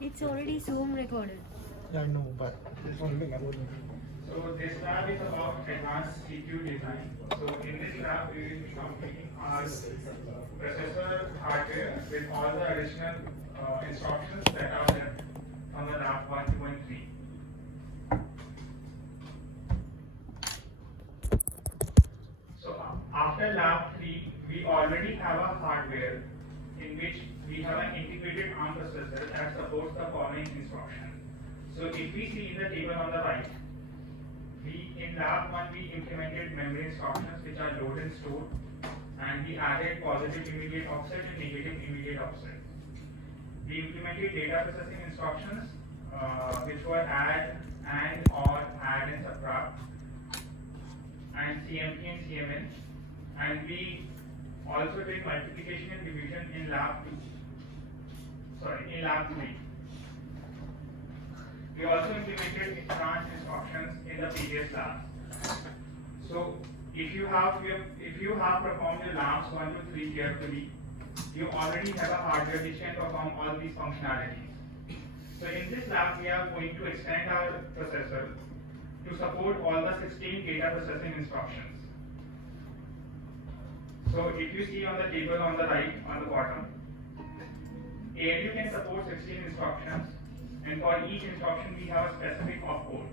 It's already Zoom recorded. Yeah, I know, but it's only about. So this lab is about advanced CPU design. So in this lab, we will be completing our processor hardware with all the additional instructions that are there from the lab 1, 2, and 3. So after lab 3, we already have a hardware in which we have an integrated ARM processor that supports the following instructions. So if we see in the table on the right, in lab 1 we implemented memory instructions which are load and store, and we added positive immediate offset and negative immediate offset. We implemented data processing instructions which were add and or add and subtract, and CMP and CMN, and we also did multiplication and division in lab 2. In lab 3. We also implemented branch instructions in the previous labs. So if you have performed your labs 1 to 3 carefully, you already have a hardware which can perform all these functionalities. So in this lab, we are going to extend our processor to support all the 16 data processing instructions. So if you see on the table on the right, on the bottom, ALU can support 16 instructions, and for each instruction we have a specific opcode.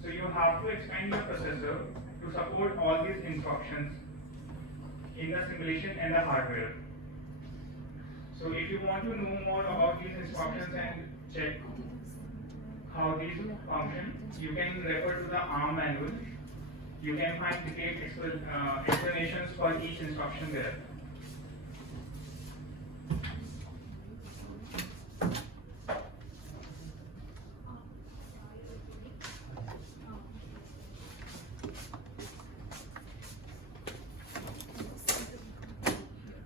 So you have to expand your processor to support all these instructions in the simulation and the hardware. So if you want to know more about these instructions and check how these function, you can refer to the ARM manual. You can find detailed explanations for each instruction there.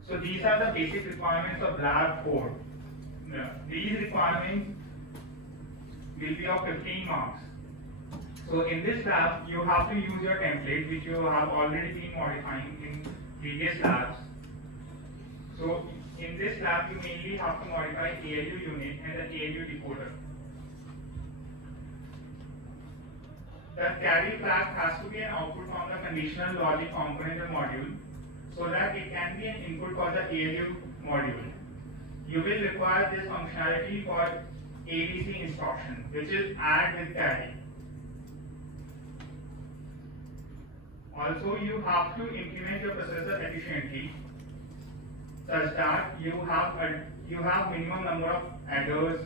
So these are the basic requirements of lab 4. These requirements will be of 15 marks. So in this lab, you have to use your template which you have already been modifying in previous labs. So in this lab, you mainly have to modify ALU unit and the ALU decoder. The carry flag has to be an output from the conditional logic component or module, so that it can be an input for the ALU module. You will require this functionality for ABC instruction, which is add with carry. Also, you have to implement your processor efficiently, such that you have minimum number of adders.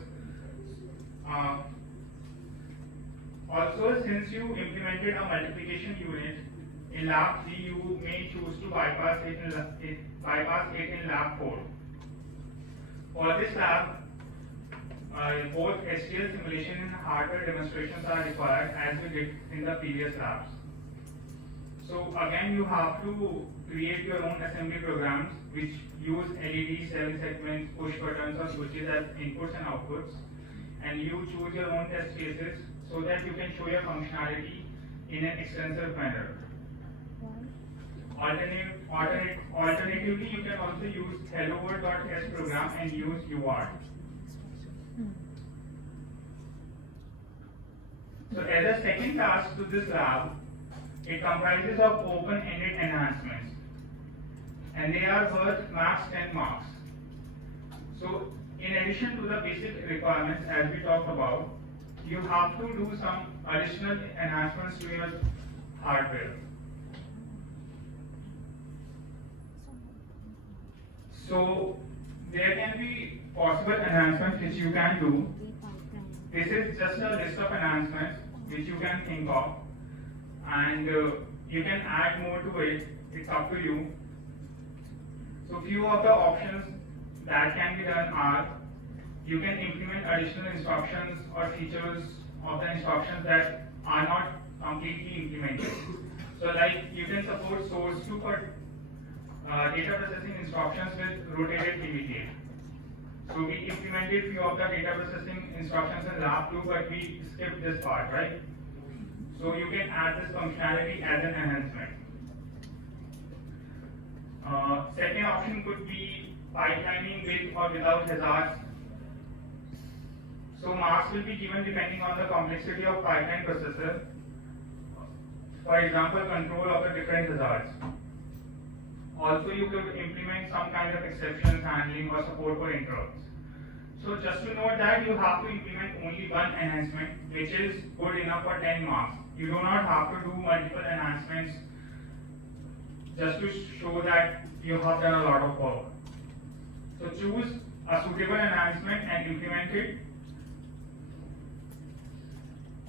Also, since you implemented a multiplication unit in lab 3, you may choose to bypass it in lab 4. For this lab, both STL simulation and hardware demonstrations are required, as we did in the previous labs. So again, you have to create your own assembly programs which use LEDs, 7 segments, push buttons or switches as inputs and outputs, and you choose your own test cases so that you can show your functionality in an extensive manner. Alternatively, you can also use helloworld.s program and use UART. So as a second task to this lab, it comprises of open-ended enhancements, and they are worth max 10 marks. So in addition to the basic requirements as we talked about, you have to do some additional enhancements to your hardware. So there can be possible enhancements which you can do. This is just a list of enhancements which you can think of, and you can add more to it. It's up to you. So few of the options that can be done are, you can implement additional instructions or features of the instructions that are not completely implemented. So like you can support source to for data processing instructions with rotated immediate. So we implemented few of the data processing instructions in lab 2, but we skipped this part, right? So you can add this functionality as an enhancement. Second option could be pipelining with or without hazards So marks will be given depending on the complexity of pipeline processor. For example, control of the different hazards. Also, you could implement some kind of exceptions handling or support for interrupts. So just to note that you have to implement only one enhancement, which is good enough for 10 marks. You do not have to do multiple enhancements just to show that you have done a lot of work. So choose a suitable enhancement and implement it.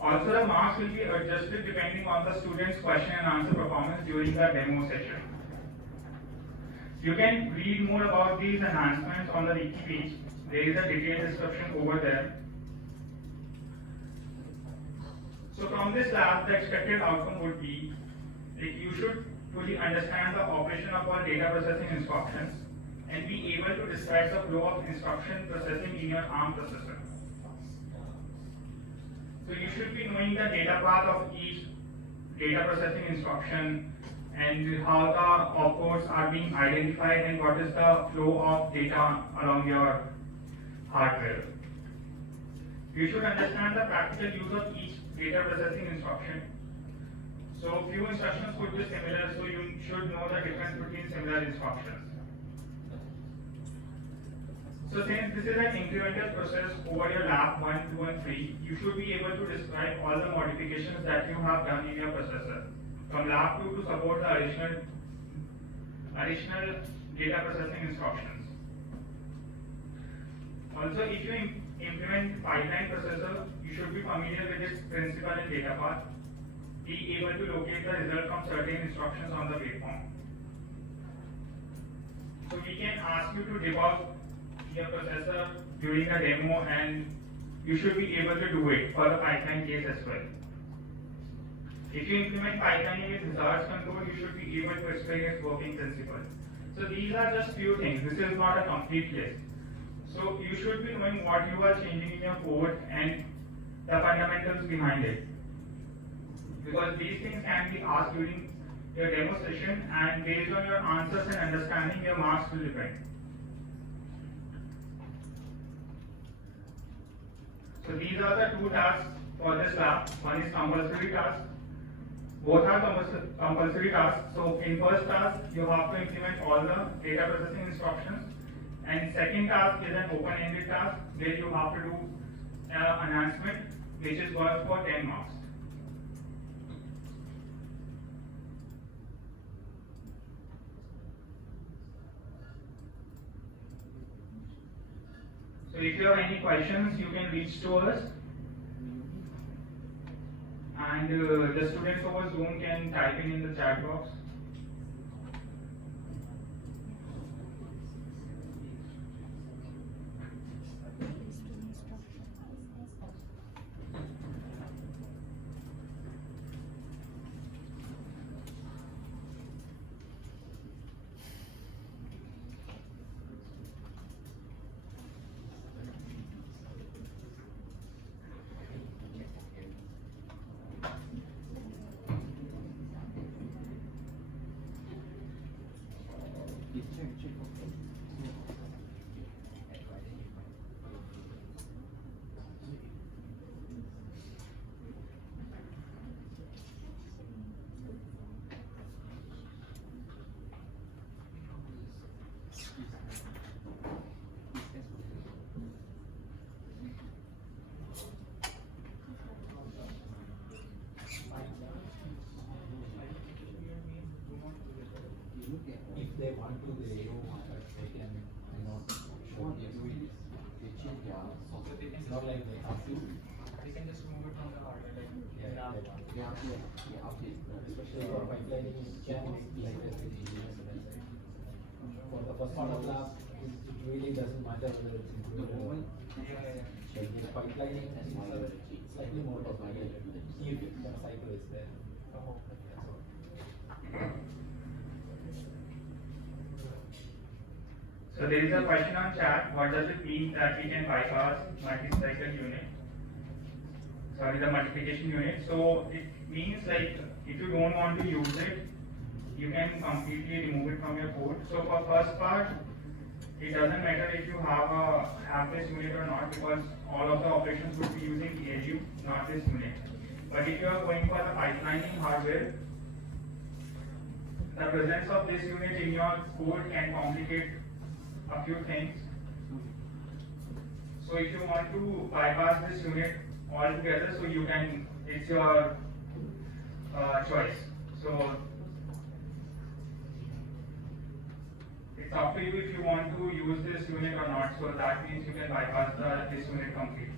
Also, the marks will be adjusted depending on the student's question and answer performance during the demo session. You can read more about these enhancements on the wiki page. There is a detailed description over there. So from this lab, the expected outcome would be that you should fully understand the operation of our data processing instructions and be able to describe the flow of instruction processing in your ARM processor. So you should be knowing the data path of each data processing instruction and how the opcodes are being identified and what is the flow of data along your hardware. You should understand the practical use of each data processing instruction. So few instructions could be similar, so you should know the difference between similar instructions. So since this is an incremental process over your lab 1, 2 and 3, you should be able to describe all the modifications that you have done in your processor. From lab 2 to support the additional data processing instructions. Also, if you implement pipeline processor, you should be familiar with its principle and data path. Be able to locate the result from certain instructions on the waveform. So we can ask you to debug your processor during the demo, and you should be able to do it for the pipeline case as well. If you implement pipelining with hazards control, you should be able to explain its working principle. So these are just few things. This is not a complete list. So you should be knowing what you are changing in your code and the fundamentals behind it. Because these things can be asked during your demo session, and based on your answers and understanding, your marks will depend. So these are the two tasks for this lab. One is compulsory task. Both are compulsory tasks. So in first task, you have to implement all the data processing instructions. And second task is an open-ended task where you have to do an enhancement which is worth for 10 marks. So if you have any questions, you can reach to us. And the students over Zoom can type in the chat box. If they want to, they can, show their videos. They change their software. It's not like they have to. They can just move it from the hardware, like They have to update. Especially for pipelining, it can be like that with engineers and that. For the first part of lab, it really doesn't matter whether it's included or not. Like the pipelining is slightly more complicated. If the cycle is there. So there is a question on chat. What does it mean that we can bypass multi-cycle unit? Sorry, the multiplication unit. So it means like if you don't want to use it, you can completely remove it from your code. So for first part, it doesn't matter if you have this unit or not, because all of the operations would be using ALU, not this unit. But if you are going for the pipelining hardware, the presence of this unit in your code can complicate a few things. So if you want to bypass this unit altogether, so you can, it's your choice. So it's up to you if you want to use this unit or not. So that means you can bypass this unit completely.